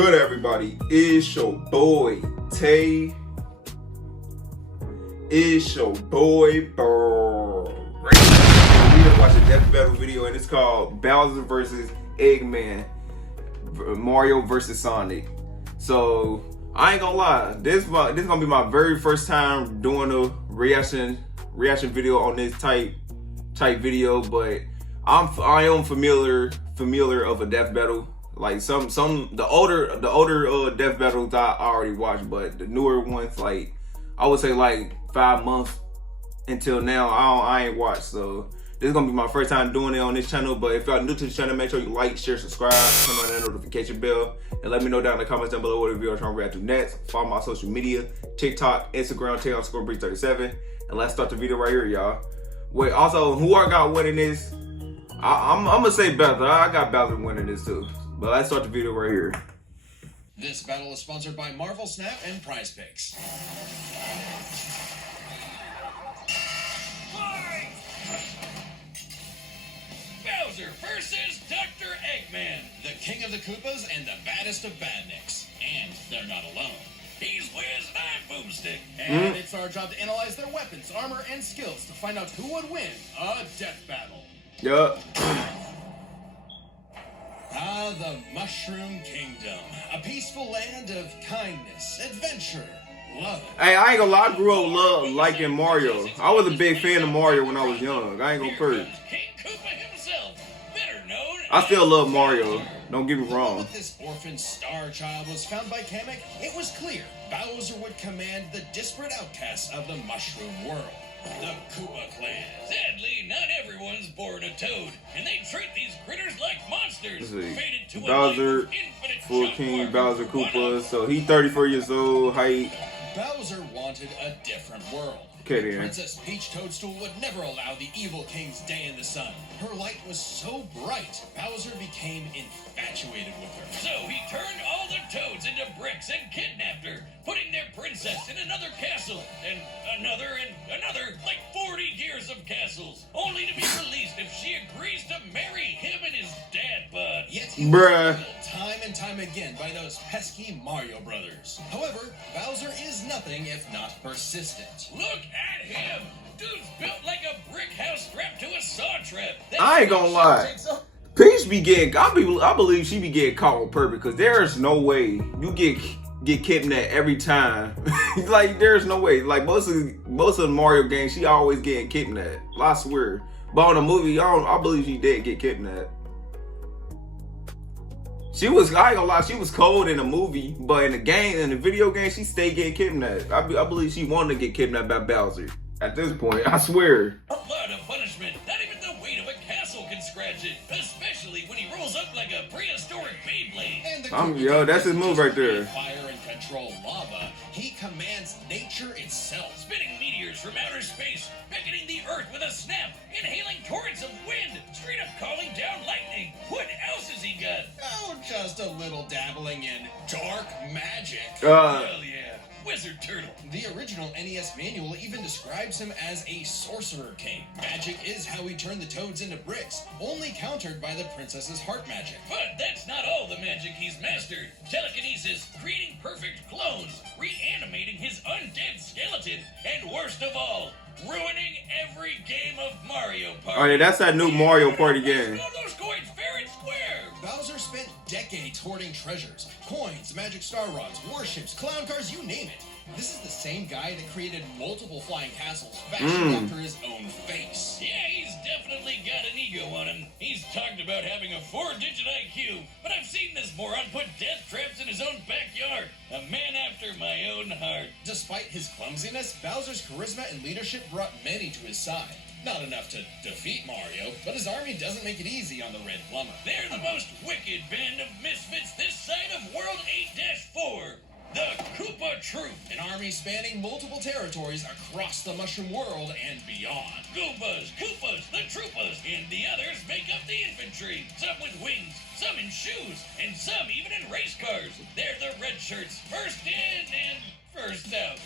Good, everybody? It's your boy Tay. It's your boy Burr. We just watched a death battle video, and it's called Bowser versus Eggman, Mario versus Sonic. So I ain't gonna lie, this gonna be my very first time doing a reaction video on this type video, but I am familiar of a death battle. Like the older death battles I already watched, but the newer ones, like I would say like 5 months until now, I ain't watched. So this is gonna be my first time doing it on this channel. But if y'all new to the channel, make sure you like, share, subscribe, turn on that notification bell, and let me know down in the comments down below what video I'm trying to react to next. Follow my social media: TikTok, Instagram, Tay_Breeze37. And let's start the video right here, y'all. Wait, also, who I got winning this? I'm gonna say Bowser. I got Bowser winning this too. But let's start the video right here. This battle is sponsored by Marvel Snap and Prize Picks. Bowser versus Dr. Eggman, the king of the Koopas and the baddest of badniks. And they're not alone. He's with my boomstick. And it's our job to analyze their weapons, armor, and skills to find out who would win a death battle. Yup. The Mushroom Kingdom. A peaceful land of kindness, adventure, love. Hey, I ain't gonna lie, I grew up liking Mario. I was a big fan of Mario when I was young. I ain't gonna purge. King Koopa himself, better known. I still love Mario. Don't get me wrong. When this orphan star child was found by Kamek, it was clear Bowser would command the disparate outcasts of the Mushroom world. The Koopa clan. Sadly, not everyone's born a toad, and they treat these critters like monsters. Fated to Bowser, full king, Bowser Koopa. So he 34 years old, height. Bowser wanted a different world. Okay, then. Princess Peach Toadstool would never allow the evil king's day in the sun. Her light was so bright, Bowser became infatuated with her. So he turned all the toads into bricks and kidnapped her, putting their princess in another castle, and another, like 40 years of castles, only to be released if she agrees to marry him and his dad bod. Yet he was killed time and time again by those pesky Mario brothers. However, Bowser is nothing if not persistent. Look at him! Dude's built like a brick house strapped to a saw trap. I ain't gonna lie. Peach be getting, I believe she be getting caught on purpose, because there's no way you get kidnapped every time. Like, there's no way. Like, most of the Mario games, she always getting kidnapped. I swear. But on the movie, I believe she did get kidnapped. She was, I ain't gonna lie, she was cold in the movie, but in the video game, she stayed getting kidnapped. I believe she wanted to get kidnapped by Bowser. At this point, I swear. A lot of punishment. Not even the weight of a castle can scratch it. Especially when he rolls up like a prehistoric Beyblade. Yo, that's his move right there. Fire and control lava. He commands nature itself. Spitting meteors from outer space, beckoning the earth with a snap, inhaling torrents of wind, straight up calling down lightning. What else has he got? Oh, just a little dabbling in dark magic. Hell yeah. Wizard Turtle. The original NES manual even describes him as a sorcerer king. Magic is how he turned the toads into bricks, only countered by the princess's heart magic. But that's not all the magic he's mastered. Telekinesis, creating perfect clones, reanimating his undead skeleton, and worst of all, ruining every game of Mario Party. Oh yeah, that's that new Mario Party game. All those coins fair and square. Bowser spent decades hoarding treasures, coins, magic star rods, warships, clown cars, you name it. This is the same guy that created multiple flying castles fashioned after his own face. Yeah, he's definitely got an ego on him. He's talked about having a 4-digit IQ, but I've seen this moron put death traps in his own backyard. A man after my own heart. Despite his clumsiness, Bowser's charisma and leadership brought many to his side. Not enough to defeat Mario, but his army doesn't make it easy on the Red Plumber. They're the most wicked band of misfits this side of World 8-4. The Koopa Troop, an army spanning multiple territories across the Mushroom world and beyond. Goombas, Koopas, the Troopas, and the others make up the infantry. Some with wings, some in shoes, and some even in race cars. They're the red shirts, first in and First up,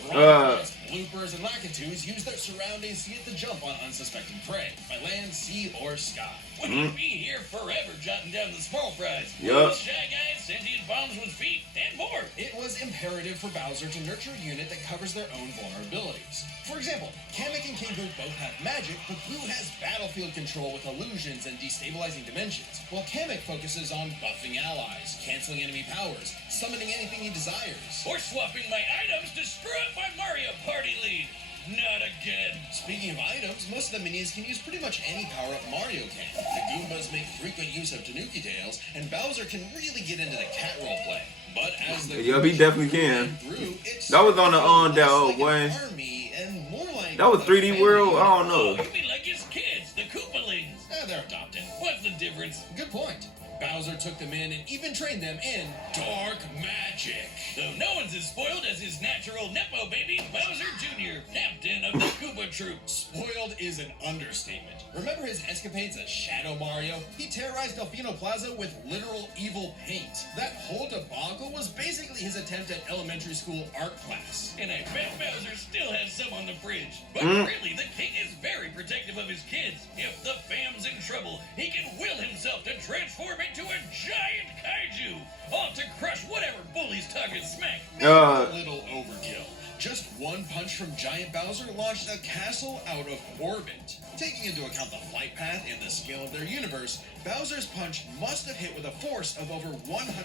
bloopers, and lakitus use their surroundings to get the jump on unsuspecting prey by land, sea, or sky. Wouldn't be here forever jotting down the small fries. Yup. Shy guys, sentient bombs with feet, and more. It was imperative for Bowser to nurture a unit that covers their own vulnerabilities. For example, Kamek and King Boo both have magic, but Boo has battlefield control with illusions and destabilizing dimensions, while Kamek focuses on buffing allies, canceling enemy powers, summoning anything he desires. Or swapping my items to screw up my Mario Party lead. Not again. Speaking of items, most of the minions can use pretty much any power-up Mario can. The Goombas make frequent use of Tanuki tails, and Bowser can really get into the cat role play. But as the Yup, he definitely can. Grew, That was on the that like one. an army and more like That was a 3D family World. I unit. don't know. You mean like his kids, the Koopalings? They're adopted. What's the difference? Good point. Bowser took them in and even trained them in dark magic. Though no one's as spoiled as his natural Nepo baby, Bowser Jr., captain of the Koopa Troop. Spoiled is an understatement. Remember his escapades as Shadow Mario? He terrorized Delfino Plaza with literal evil paint. That whole debacle was basically his attempt at elementary school art class. And I bet Bowser still has some on the fridge. But really, the king is very protective of his kids. If the fam's in trouble, he can will himself to transform into a giant kaiju, all to crush whatever bully's talking smack. A little overkill. Just one punch from Giant Bowser launched a castle out of orbit. Taking into account the flight path and the scale of their universe, Bowser's punch must have hit with a force of over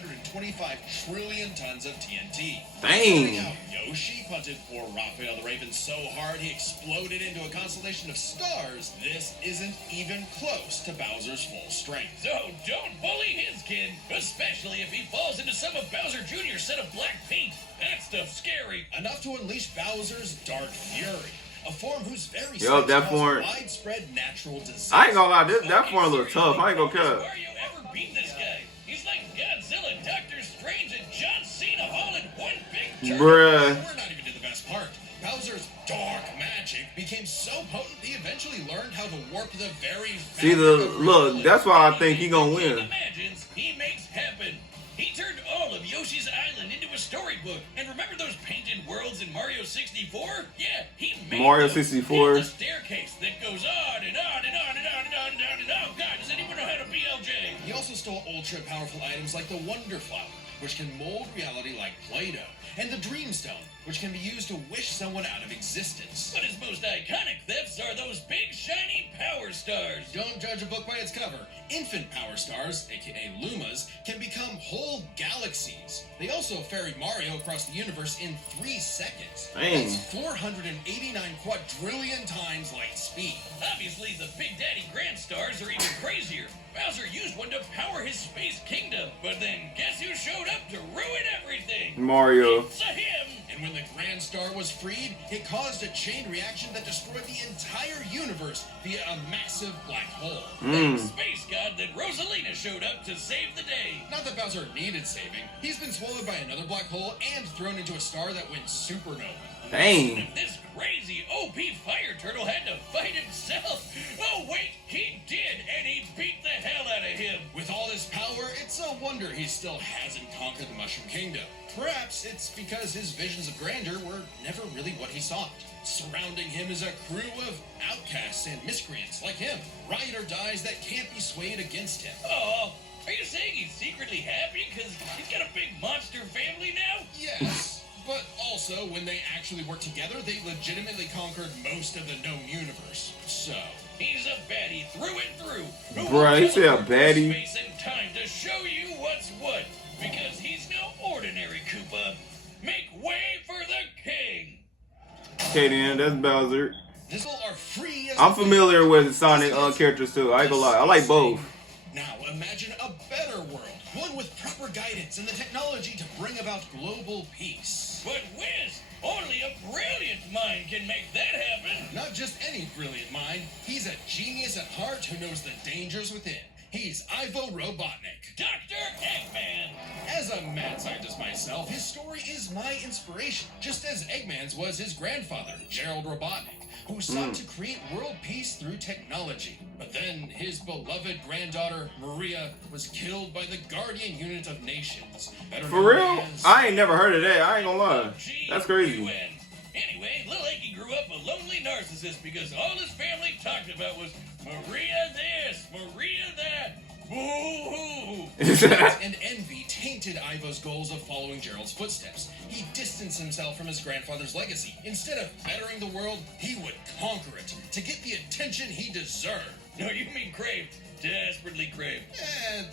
125 trillion tons of TNT. Dang. How Yoshi punted poor Raphael the Raven so hard he exploded into a constellation of stars, this isn't even close to Bowser's full strength. So don't bully his kid, especially if he falls into some of Bowser Jr.'s set of black paint. That stuff's scary. Enough to unleash Bowser's Dark Fury, a form whose very Yup, that size form. caused widespread natural disease. I ain't gonna lie, that form look tough. I ain't gonna Has cut. Mario ever beat this guy? He's like Godzilla, Doctor Strange, and John Cena all in one big turn. Bruh. We're not even to the best part. Bowser's dark magic became so potent he eventually learned how to warp the very See look, that's why I think he gonna He win. imagines, he makes happen. He turned all of Yoshi's Island into a storybook. And remember those painted worlds in Mario 64? Yeah, he made Mario them. 64. And the staircase that goes on and on and on and on and on and on and on. God, does anyone know how to BLJ? He also stole ultra-powerful items like the Wonder Flower, which can mold reality like Play-Doh, and the Dream Stone, which can be used to wish someone out of existence. But his most iconic thefts are those big shiny power stars. Don't judge a book by its cover. Infant power stars, aka Lumas, can become whole galaxies. They also ferry Mario across the universe in 3 seconds. Dang. That's 489 quadrillion times light speed. Obviously, the Big Daddy Grand Stars are even crazier. Bowser used one to power his space kingdom, but then guess who showed up to ruin everything? Mario. It's a him! And when the Grand Star was freed, it caused a chain reaction that destroyed the entire universe via a massive black hole. Space god that Rosalina showed up to save the day. Not that Bowser needed saving. He's been swallowed by another black hole and thrown into a star that went supernova. Dang. If this crazy OP fire turtle had to fight himself. Oh wait, he did, and he beat the hell out of him. With all his power, it's a wonder he still hasn't conquered the Mushroom Kingdom. Perhaps it's because his visions of grandeur were never really what he sought. Surrounding him is a crew of outcasts and miscreants like him. Ride or dies that can't be swayed against him. Oh, are you saying he's secretly happy because he's got a big monster family now? Yes, but also when they actually worked together, they legitimately conquered most of the known universe. So, He's a baddie through and through. Who Bruh, will he said a teleport through baddie. Space and time to show you what's what. Because he's no ordinary Koopa. Make way for the king. Okay then, that's Bowser. this all are free as I'm familiar with Sonic characters too. I ain't gonna lie, I like both. Now imagine a better world, one with proper guidance and the technology to bring about global peace. But Wiz, only a brilliant mind can make that happen. Not just any brilliant mind, he's a genius at heart who knows the dangers within. He's Ivo Robotnik. Dr. Eggman. As a mad scientist myself, his story is my inspiration, just as Eggman's was his grandfather, Gerald Robotnik. who sought to create world peace through technology. But then his beloved granddaughter, Maria, was killed by the Guardian Unit of Nations. For real? I ain't never heard of that. I ain't gonna lie. That's crazy. Anyway, Lil Eggy grew up a lonely narcissist because all his family talked about was Maria this, Maria that. Boo-hoo! And envy tainted Ivo's goals of following Gerald's footsteps. He distanced himself from his grandfather's legacy. Instead of bettering the world, he would conquer it to get the attention he deserved. No, you mean craved. Desperately craved.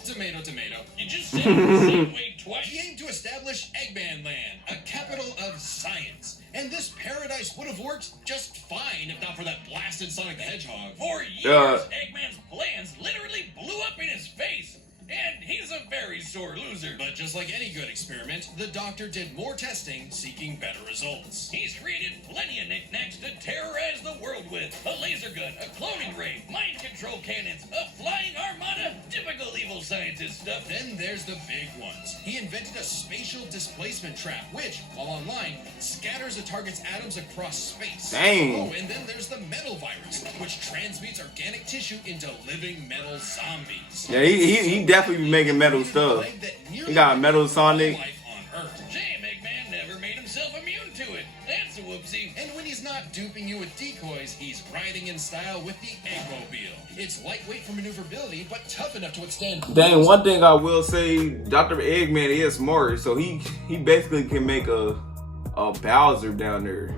Tomato, tomato. You just said it the same way twice. He aimed to establish Eggman Land, a capital of science. And this paradise would have worked just fine if not for that blasted Sonic the Hedgehog. For years, Eggman's plans literally blew up in his face. And he's a very sore loser. But just like any good experiment, the doctor did more testing, seeking better results. He's created plenty of knickknacks to terrorize the world with. A laser gun, a cloning ray, mind control cannons, a flying armada, typical evil scientist stuff. Then there's the big ones. He invented a spatial displacement trap, which, while online, scatters a target's atoms across space. Dang. Oh, and then there's the metal virus, which transmutes organic tissue into living metal zombies. Yeah, he definitely be making metal stuff. He got a metal Sonic. Shame Eggman never made himself immune to it. That's a whoopsie. And when he's not duping you with decoys, he's riding in style with the Eggmobile. It's lightweight for maneuverability, but tough enough to withstand. Dang, one thing I will say, Dr. Eggman is smart, so he basically can make a Bowser down there.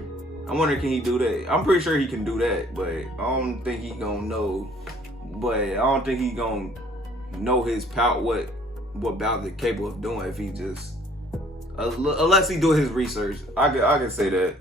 I wonder, can he do that? I'm pretty sure he can do that, but I don't think he gonna know. But I don't think he gonna know his power, what Bowser capable of doing if he just unless he do his research. I can say that.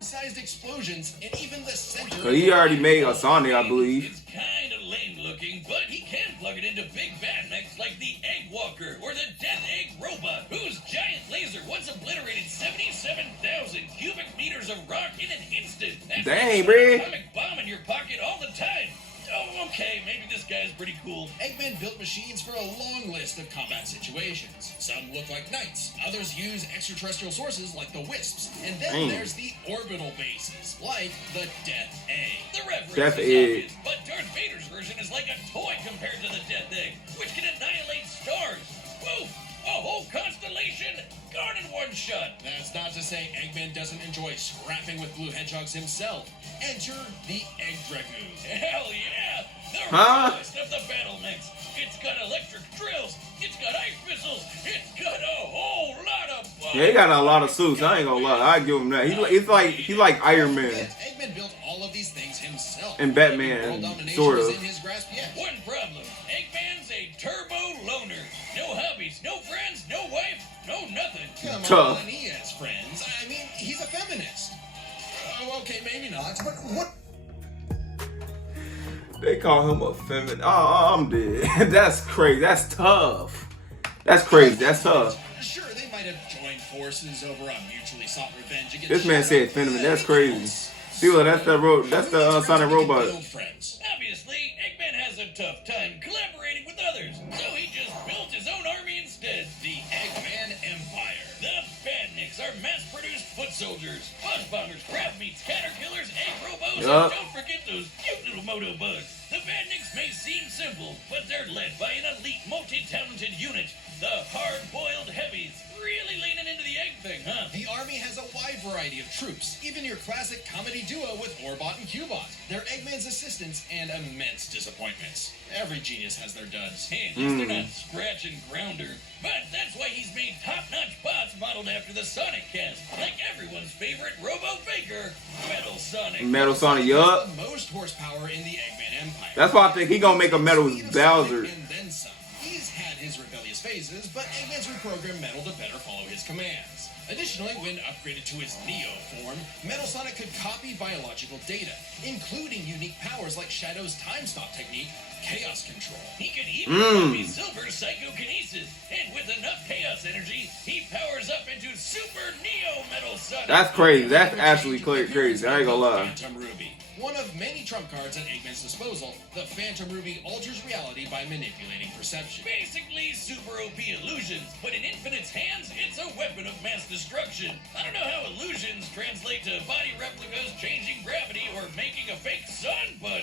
Sized explosions and even the center. So he already made a Sonic, I believe. It's kind of lame looking, but he can plug it into big bad mechs like the Egg Walker or the Death Egg Robot, whose giant laser once obliterated 77,000 cubic meters of rock in an instant. That's Dang, like man. an atomic bomb in your pocket all the time. Oh, okay, maybe this guy's pretty cool. Eggman built machines for a long list of combat situations. Some look like knights, others use extraterrestrial sources like the Wisps, and then there's the orbital bases, like the Death Egg. The reference Death is Egg. obvious, but Darth Vader's version is like a toy compared to the Death Egg, which can annihilate stars. Woof! A whole constellation gone in one shot. That's not to say Eggman doesn't enjoy scrapping with blue hedgehogs himself. Enter the Egg Dragoons. Hell yeah! The Huh? rawest of the battle mechs. It's got electric drills. It's got ice missiles. It's got a whole lot of fun. Yeah, he got a lot of suits. I ain't gonna lie. I give him that. He like Iron Man Yes, Eggman built all of these things himself. and Batman, World domination sort is of. in his grasp yet. One problem. Eggman's a turbo loner. No hobbies, no friends, no wife, no nothing. Come Tough. on, he has friends. I mean, he's a feminist. Oh, okay, maybe not, but what? They call him a feminine. Oh, I'm dead. That's crazy. That's tough. That's crazy. That's tough. Sure, they might have joined forces over a mutually sought revenge against This man said feminine. That's crazy. See, look, that's the Sonic robot. Friends. Obviously, Eggman has a tough time collaborating with others, so he just built his own army instead. The Eggman Empire. The Badniks are mass-produced foot soldiers, buzz bombers, crab meats, caterpillars, egg robos, Yup. and don't forget those cute little moto bugs. The Badniks may seem simple, but they're led by an elite, multi-talented unit. The hard-boiled heavies. Really leaning into the egg thing, huh? The army has a wide variety of troops, even your classic comedy duo with Orbot and Cubot. They're Eggman's assistants and immense disappointments. Every genius has their duds. Hey, at least they're not Scratch and Grounder. But that's why he's made top-notch bots modeled after the Sonic cast, like everyone's favorite Robo-Faker, Metal Sonic. Metal Sonic, yup. The most horsepower in the Eggman Empire. That's why I think he gonna make a metal Speed of Bowser. Sonic and then some. He's had his rebellious phases, but Eggman's reprogrammed Metal to better follow his commands. Additionally, when upgraded to his Neo form, Metal Sonic could copy biological data, including unique powers like Shadow's time stop technique, Chaos Control. He could even copy Silver's Psychokinesis, and with enough Chaos energy, he powers up into Super Neo Metal Sonic. That's crazy. That's actually crazy. I ain't gonna lie. Phantom Ruby. One of many trump cards at Eggman's disposal, the Phantom Ruby alters reality by manipulating perception. Basically super OP illusions, but in Infinite's hands, it's a weapon of mass destruction. I don't know how illusions translate to body replicas changing gravity or making a fake sun, but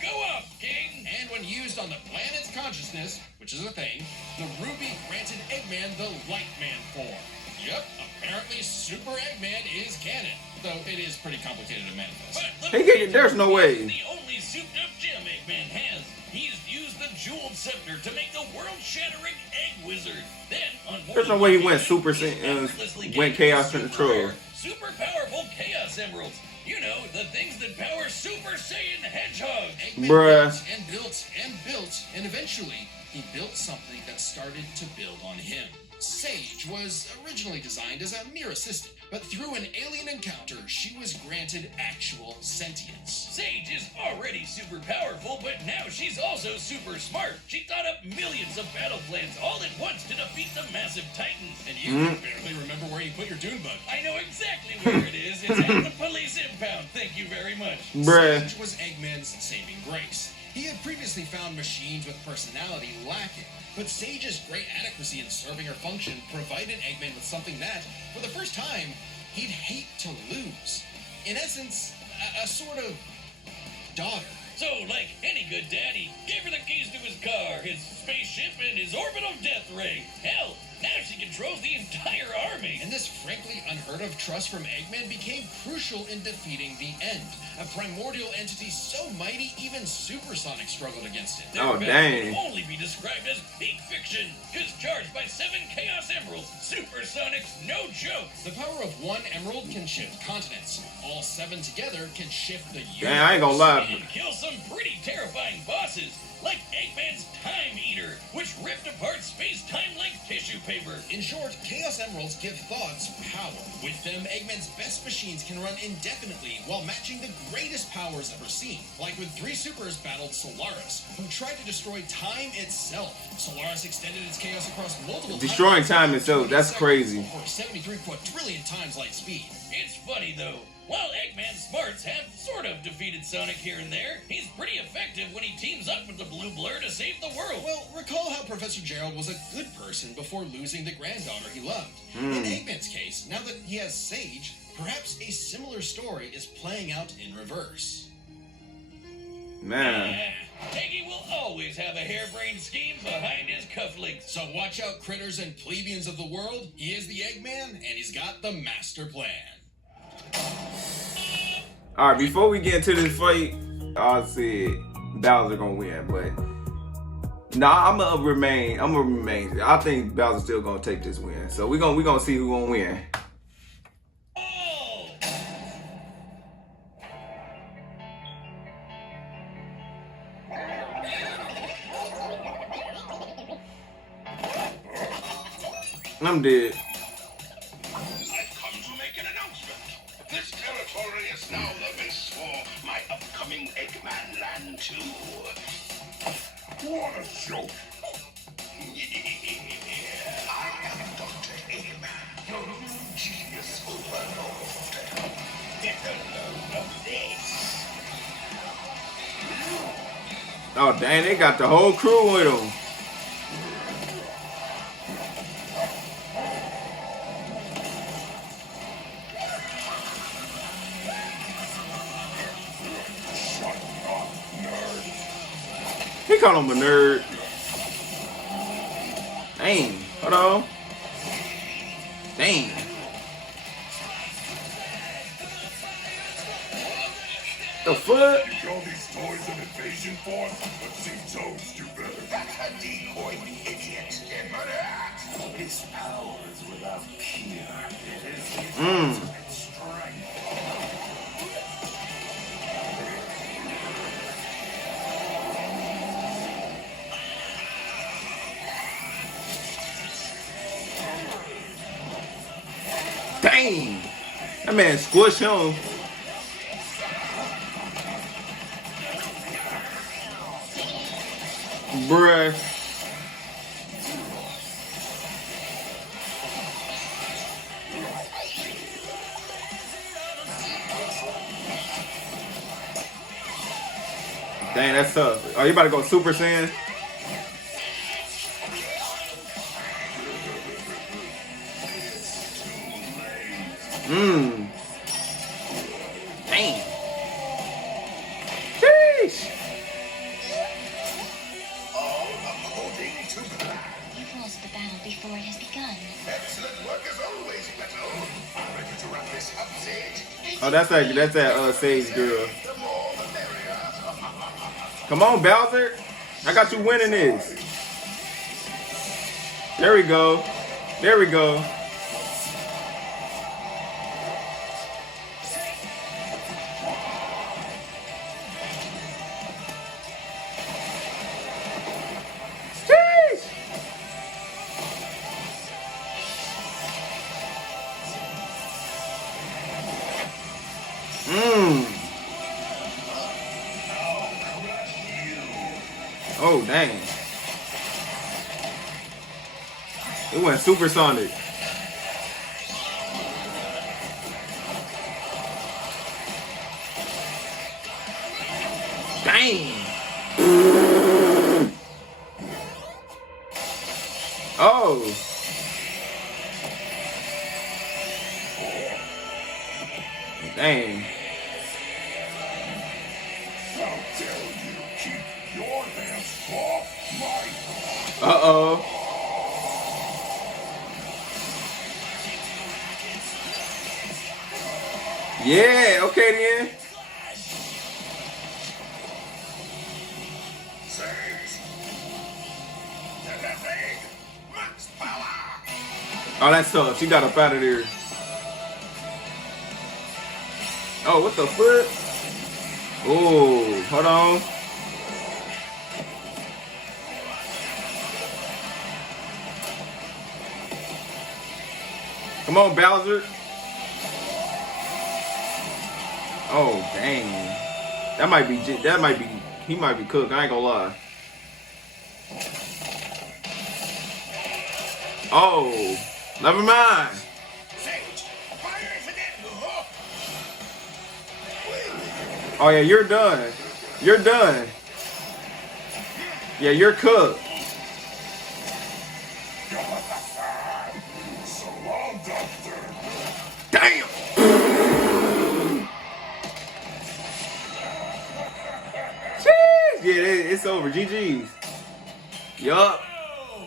go off, King. And when used on the planet's consciousness, which is a thing, the ruby granted Eggman the Light Man form. Yep, apparently Super Eggman is canon, though it is pretty complicated to manifest. But There's no way. the only souped-up gem Eggman has. He's used the jeweled scepter to make the world-shattering Egg Wizard. Then, on more There's no than way he one went occasion, Super he's Saiyan, effortlessly went gained Chaos super Control. rare, super powerful Chaos Emeralds. You know, the things that power Super Saiyan Hedgehog. Eggman Bruh. built and built and built, and eventually he built something that started to build on him. Sage was originally designed as a mere assistant, but through an alien encounter, she was granted actual sentience. Sage is already super powerful, but now she's also super smart. She thought up millions of battle plans all at once to defeat the massive Titans. And you can barely remember where you put your dune bug. I know exactly where it is. It's at the police impound. Thank you very much. Bruh. Sage was Eggman's saving grace. He had previously found machines with personality lacking, but Sage's great adequacy in serving her function provided Eggman with something that, for the first time, he'd hate to lose. In essence, a sort of daughter. So, like any good dad, he gave her the keys to his car, his spaceship, and his orbital death ray. Hell, now she controls the entire army. And this frankly unheard of trust from Eggman became crucial in defeating the End, a primordial entity so mighty even Supersonic struggled against it. Their Oh, battle dang. can only be described as peak fiction, because charged by 7 Chaos Emeralds, Supersonic's no joke. The power of one emerald can shift continents. All 7 together can shift the universe. Dang, I ain't gonna lie. And kill some pretty terrifying bosses, like Eggman's Time Eater, which ripped apart space-time like tissue paper. In short, Chaos Emeralds give thoughts power. With them, Eggman's best machines can run indefinitely while matching the greatest powers ever seen. Like when 3 supers battled Solaris, who tried to destroy time itself. Solaris extended its chaos across multiple Destroying timelines time in itself, 20 that's seconds, crazy. For 73 quadrillion times light speed. It's funny, though. While Eggman's smarts have sort of defeated Sonic here and there, he's pretty effective when he teams up with the Blue Blur to save the world. Well, recall how Professor Gerald was a good person before losing the granddaughter he loved. In Eggman's case, now that he has Sage, perhaps a similar story is playing out in reverse. Man. Peggy will always have a harebrained scheme behind his cufflinks. So watch out, critters and plebeians of the world. He is the Eggman, and he's got the master plan. Alright, before we get into this fight, I said Bowser gonna win, but nah, I'm gonna remain. I think Bowser's still gonna take this win. So we gonna see who gonna win. Oh! I'm dead. I've come to make an announcement. This territory is now the base for my upcoming Eggman Land 2. What a joke! I am Dr. Eggman, your new genius overlord. Get a load of this. Oh dang, they got the whole crew with them. He called him a nerd. Dang, hold on. Dang. The fuck? You call these toys an invasion force, but see toads do better. That's a decoy, idiot. His powers without peer. It is his ultimate strength. Dang. That man squished him. Bruh. Dang, that's tough. Oh, you about to go Super Saiyan? Mmm. Damn. Sheesh. All according to plan. You've lost the battle before it has begun. Excellent work as always, Metal. I'm ready to wrap this up, Sage. Oh, that's that Sage girl. The more the merrier. Come on, Bowser. I got you winning this. There we go. There we go. Jeez. Oh, dang. It went supersonic. Dang. Oh. Dang. How dare you keep your hands off my... Uh-oh. Yeah, okay then. Sage. The thing. Max power. Oh, that's tough. She got up out of there. Oh, what the fuck? Oh, hold on. Come on, Bowser. Oh, dang. He might be cooked. I ain't gonna lie. Oh, never mind. Sage. Fire for them. Oh yeah, you're done. You're done. Yeah, you're cooked. So long, Doctor. Damn. Jeez. Yeah, it's over. GG's. Yup.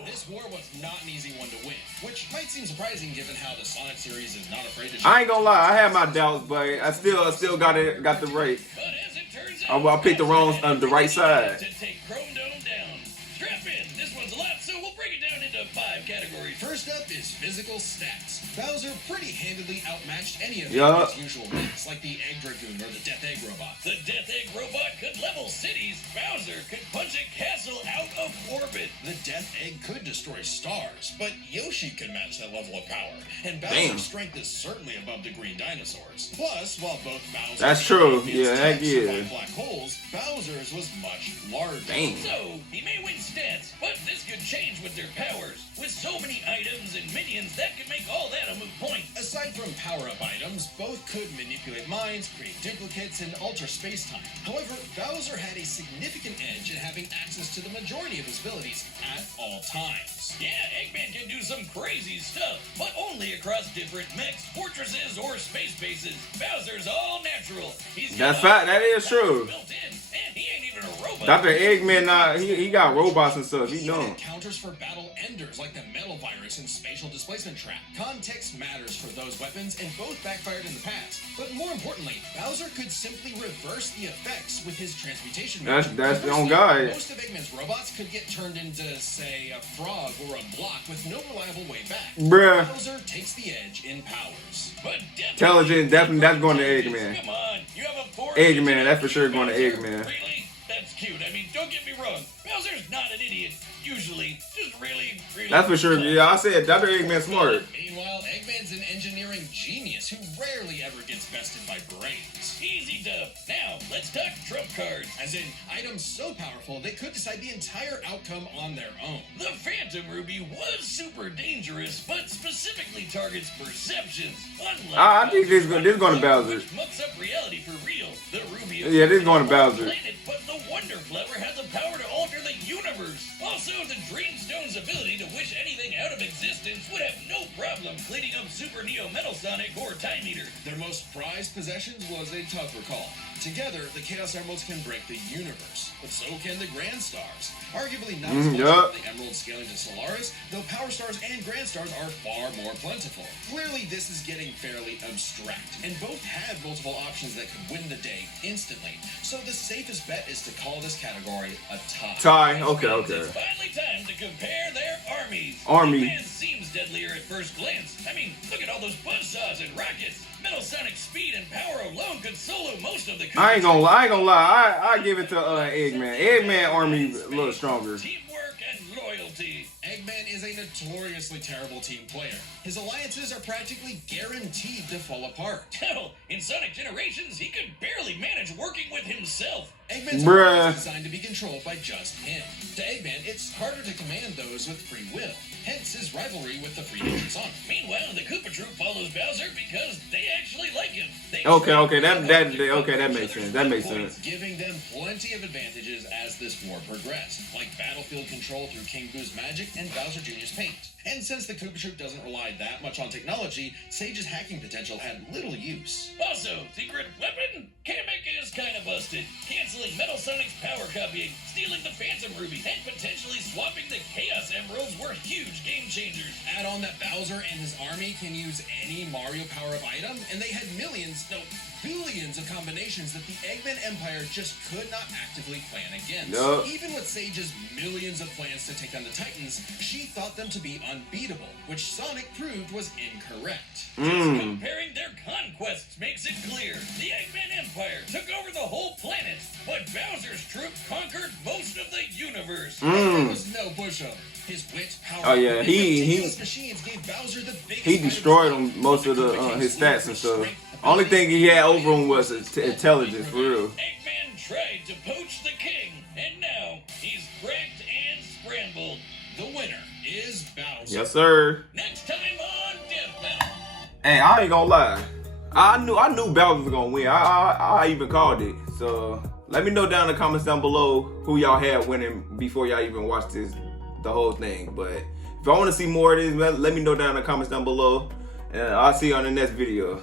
This war was not an easy one to win, which might seem surprising given how the Sonic series is not afraid to. I ain't gonna lie. I had my doubts, but I still got the right. But as it turns out, I picked the right side. To take Chrome Dome down. Strap in. This one's a lot, so we'll break it down into 5 categories. First up is physical stats. Bowser pretty handedly outmatched any of Yeah. his usual mates, like the Egg Dragoon or the Death Egg Robot. The Death Egg Robot could level cities. Bowser could punch a castle out of orbit. The Death Egg could destroy stars, but Yoshi could match that level of power. And Damn. Bowser's strength is certainly above the green dinosaurs. Plus, while both Bowser That's and true. Yoshi Yeah, heck yeah. survived black holes, Bowser's was much larger. Damn. So, he may win stats, but this could change with their powers. With so many items and minions, that could make all that a moot point. Aside from power-up items, both could manipulate minds, create duplicates, and alter space-time. However, Bowser had a significant edge in having access to the majority of his abilities at all times. Yeah, Eggman can do some crazy stuff, but only across different mechs, fortresses, or space bases. Bowser's all natural. He's got That's all fact. That is true. built in, and he ain't even a robot. Dr. Eggman, he got robots and stuff. He He even know. had counters for battle enders like the Metal Virus and Spatial Displacement Trap. Context matters for those weapons, and both backfired in the past. But more importantly, Bowser could simply reverse the effects with his transmutation. That's move. on Conversely, God. Most of Eggman's robots could get turned into, say, a frog or a block with no reliable way back. Bruh. Bowser takes the edge in powers. But Intelligent, definitely, that's going to Eggman. Come on, you have a poor Eggman, that's for sure going to Eggman. Really? That's cute. I mean, don't get me wrong. Bowser's not an idiot, usually. Just really, really... That's for sure. Yeah, I said Dr. Eggman smart. Meanwhile, Eggman's an engineering genius who rarely ever gets bested by brains. Easy dub. Now, let's talk trump cards. As in, items so powerful they could decide the entire outcome on their own. The Phantom Ruby was super dangerous, but specifically targets perceptions. Unlike I think this Bowser's going to Bowser. which mucks up reality for real. The Ruby... Yeah, this is going to Bowser. Planet, but the Wonder Flower has the power to alter the universe. Also, the Dreamstone's ability to wish anything out of existence would have no problem problem cleaning up Super Neo Metal Sonic or Time Eater. Their most prized possessions was a tough recall. Together, the Chaos Emeralds can break the universe, but so can the Grand Stars. Arguably not as much as the Emeralds scaling to Solaris, though Power Stars and Grand Stars are far more plentiful. Clearly, this is getting fairly abstract, and both have multiple options that could win the day instantly. So the safest bet is to call this category a tie. Tie. Okay. It's finally time to compare their armies. Army. Eggman seems deadlier at first glance. I mean, look at all those buzzsaws and rockets. Metal Sonic's speed and power alone could solo most of the. I ain't gonna lie. I give it to Eggman. Eggman army a little stronger. Teamwork and loyalty. Eggman is a notoriously terrible team player. His alliances are practically guaranteed to fall apart. Hell, in Sonic Generations, he could barely manage working with himself. Eggman's Bruh. army is designed to be controlled by just him. To Eggman, it's harder to command those with free will. Hence his rivalry with the Free Agent Sonic. Meanwhile, the Koopa Troop follows Bowser because they actually like him. They That makes sense. That makes sense. Giving them plenty of advantages as this war progressed, like battlefield control through King Boo's magic and Bowser Jr.'s paint. And since the Koopa Troop doesn't rely that much on technology, Sage's hacking potential had little use. Also, secret weapon? Kamek is kind of busted. Canceling Metal Sonic's power copying, stealing the Phantom Ruby, and potentially swapping the Chaos Emeralds were huge game changers. Add on that Bowser and his army can use any Mario power-up item, and they had billions of combinations that the Eggman Empire just could not actively plan against. Yup. Even with Sage's millions of plans to take on the Titans, she thought them to be unbeatable, which Sonic proved was incorrect. Just comparing their conquests makes it clear. The Eggman Empire took over the whole planet, but Bowser's troop conquered most of the universe. Eggman was no pushover. His wit, power, Oh, yeah, and he ridiculous machines gave Bowser the biggest he destroyed him most of the his stats and stuff. Only thing he had over him was intelligence, for real. Eggman tried to poach the king, and now he's cracked and scrambled. The winner is Bowser. Yes, sir. Next time on Death Battle. Hey, I ain't gonna lie. I knew Bowser was gonna win. I even called it. So let me know down in the comments down below who y'all had winning before y'all even watched the whole thing. But if y'all want to see more of this, let me know down in the comments down below. And I'll see you on the next video.